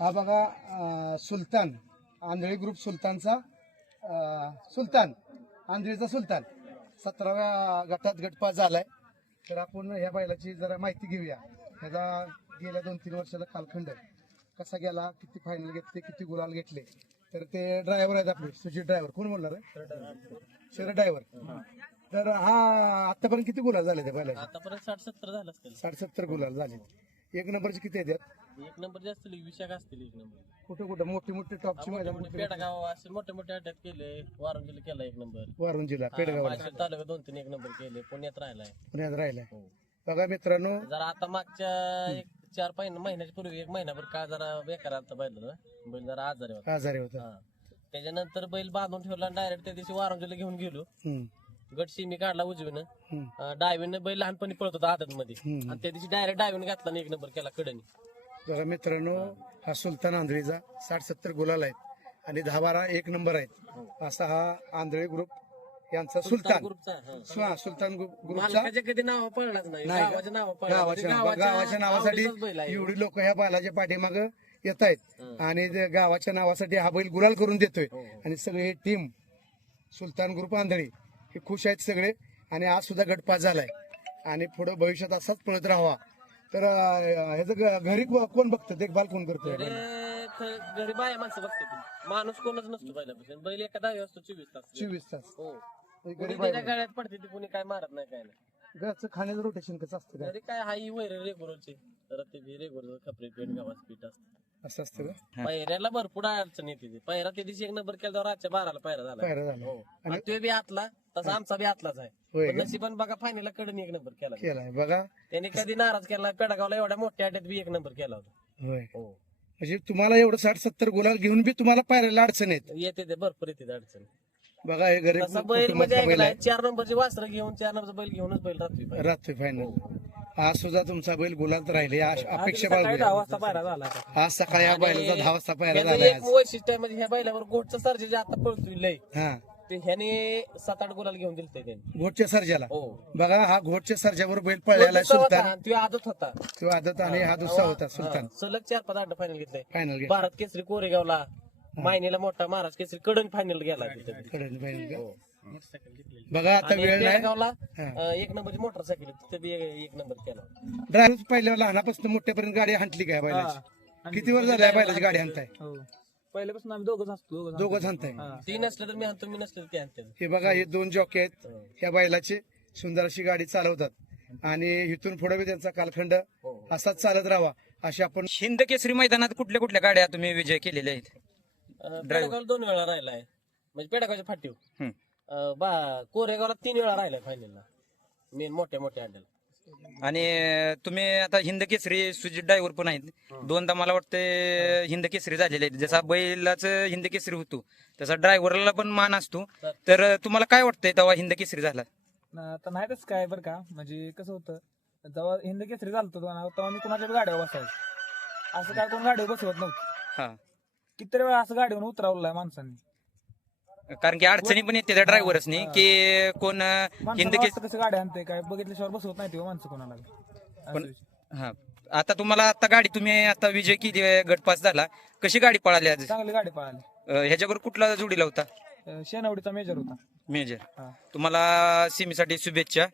हा बघा सुलतान आंधळी ग्रुप सुलतानचा सुलतान आंधळीचा सुलतान 17व्या गटात गटपास झालाय. तर आपण ह्या बैलाची जरा माहिती घेऊया. ह्याचा गेल्या 2-3 वर्षाचा कालखंड कसा गेला, किती फायनल घेतले, किती गुलाल घेतले. तर ते ड्रायव्हर आहेत आपले सुजित ड्रायव्हर. कोण बोलणार आहे? शरद ड्रायव्हर. तर हा आतापर्यंत किती गुलाल झाले त्या बैलाचे? आतापर्यंत 60-70 झालं असतील. 60-70 गुलाल झाले. एक नंबरचे किती आहेत? एक नंबर जास्त विशाख असतील. एक नंबर कुठं कुठं मोठी मोठी टॉपची मैदान पेडगाव असे मोठे मोठे अटॅक केले. वारंगीला केला एक नंबर. वारुंजीला पेडगावला माळशेज तालुक्यात 2-3 एक नंबर केले. पुण्यात राहिलाय. पुण्यात राहिलाय. हो. बघा मित्रांनो, जरा आता मागच्या एक 4-5 महिन्याच्या पूर्वी एक महिनाभर का जरा बेकार आलता बैल जरा आजारी होता. आजारी होता. हा. त्याच्यानंतर बैल बांधून ठेवला आणि डायरेक्ट त्या दिवशी वारंगीला घेऊन गेलो. गट सिमी काढला उजवीनं. डायवीनं बैल लहानपणी पळत होता आदत मध्ये आणि त्या दिवशी डायरेक्ट डायवीनं घातला आणि एक नंबर केला कडनी. बघा मित्रांनो, हा सुलतान आंधळीचा 60-70 गुलाल आहेत आणि 10-12 एक नंबर आहेत. असा हा आंधळी ग्रुप यांचा सुलतान ग्रुपचा सुलतान ग्रुपचा मालकाच्या कधी नाव पळलाच नाही. गावाच्या नाव गावाच्या नावासाठी एवढी लोक ह्या बैलाच्या पाठीमाग येत आहेत आणि गावाच्या नावासाठी हा बैल गुलाल करून देतोय. आणि सगळे टीम सुलतान ग्रुप आंधळी हे खुश आहेत सगळे. आणि आज सुद्धा गटपास झालाय आणि पुढे भविष्यात असाच पळत राहावा. तर ह्याचं घरी कोण बघतं, देखभाल कोण करतोय? घरी बाया माणसं बघते. माणूस कोणच नसतो बैलापासून. बैल एका दावी असतो 24 तास. 24 तास. हो. घरी त्याच्या गळ्यात पडते ती कोणी काय मारत नाही काय नाही. घरचं खाण्याचं रोटेशन कसं असतं काय? घरी काय हाई वैर रेगुलरचे रेगुलर खपरे पेट गावाचं पीठ असतं. असं असतं का? पायऱ्याला भरपूर अडचण येते. पायरा त्या दिवशी एक नंबर केला रातच्या 12ला पायरा झाला. पायरा झाला. हो. आणि तो बी आतला तसा आमचा बी आतलाच आहे. होय पण नशिबान बघा फायनलला कडनी एक नंबर केला. केलाय बघा. त्याने कधी नाराज केला. पेडगावला एवढ्या मोठ्या अड्ड्यात बी एक नंबर केला होता. होय. हो. म्हणजे तुम्हाला एवढं 60-70 गुलाल घेऊन बी तुम्हाला पायऱ्याला अडचण येत. येते ते भरपूर येते अडचण. बघा हे घरी तसा बैल म्हणजे ऐकलाय 4 नंबरची वासरं घेऊन 4 नंबरचा बैल घेऊनच बैल राहतोय. राहतोय फायनल. आज सुद्धा तुमचा बैल गुलाल राहिले अपेक्षा सकाळी 10 बाळगूया. वाजता पायरा झाला. आज सकाळी या बैलाचा 10 वाजता पायरा ह्याचं झालाय एक आज. वैशिष्ट्य आहे म्हणजे ह्या बैलावर गोटचं सर्जे जे आता पळतोय लय हा ते ह्याने 7-8 गुलाल घेऊन दिलते त्यांनी. घोटच्या सर्जाला हो. बघा, हा घोटच्या सर्जावर बैल पळलेला आहे सुलतान. तो आदत होता. तो आदत आणि हा दुसरा होता सुलतान. सलग 4-5 अड्डा फायनल घेतले. फायनल गेला. भारत केसरी कोरेगावला, मायनीला मोठा महाराज केसरी कडन फायनल गेला तिथे. बघा आता आणि वेळ नाही. पेडगावला एक नंबरची मोटरसायकल तिथे बी एक नंबर केला. ड्रायव्हर पहिल्या लहानापासून मोठ्यापर्यंत गाडी हाणली काय बैलाची? किती वर्ष झाली बैलाची गाडी हाणताय? पहिल्यापासून आम्ही दोघंच असतो. दोघंच हाणताय. ती नसलं तर मी आणतो, मी नसलं तर ते आणते. हे बघा, हे 2 जॉकी आहेत ह्या बैलाचे. सुंदर अशी गाडी चालवतात आणि इथून पुढे बी त्यांचा कालखंड असाच चालत राहावा अशी आपण. हिंद केसरी मैदानात कुठल्या कुठल्या गाड्या तुम्ही विजय केलेल्या आहेत? पेडगावला 2 वेळा राहिलाय म्हणजे पेडगावच्या फाटीव. कोरेगावला 3 वेळा राहिलाय फायनलला मेन मोठ्या मोठ्या अड्ड्याला. आणि तुम्ही आता हिंद केसरी सुजित ड्रायव्हर पण आहेत. 2दा मला वाटतं हिंद केसरी झालेले आहेत. जसा बैलाच हिंद केसरी होतो तसा ड्रायव्हरला पण मान असतो. तर तुम्हाला काय वाटतंय तेव्हा हिंद केसरी झाला? तर नाही तसं काय बरं का, म्हणजे कसं होतं जेव्हा हिंद केसरी झालतो तेव्हा मी कुणाच्या गाड्यावर बसायचो. असं काय कोण गाडीवर बसवत नव्हतं. हा, किती वेळा असं गाडीवर उतरवलंय माणसांनी. कारण की अडचणी पण येते त्या ड्रायव्हरसनी की कोण हिंद केसरी. कसं गाडी आणते काय बघितल्याशिवाय बसवत नाही ते माणसं कोणाला. पण हा, आता तुम्हाला आता गाडी तुम्ही आता विजय किती गटपास झाला, कशी गाडी पळाली आज? चांगली गाडी पळाली. ह्याच्यावर कुठला जोडीला होता? शेनवडीचा मेजर होता. मेजर. हा. तुम्हाला सिमीसाठी शुभेच्छा.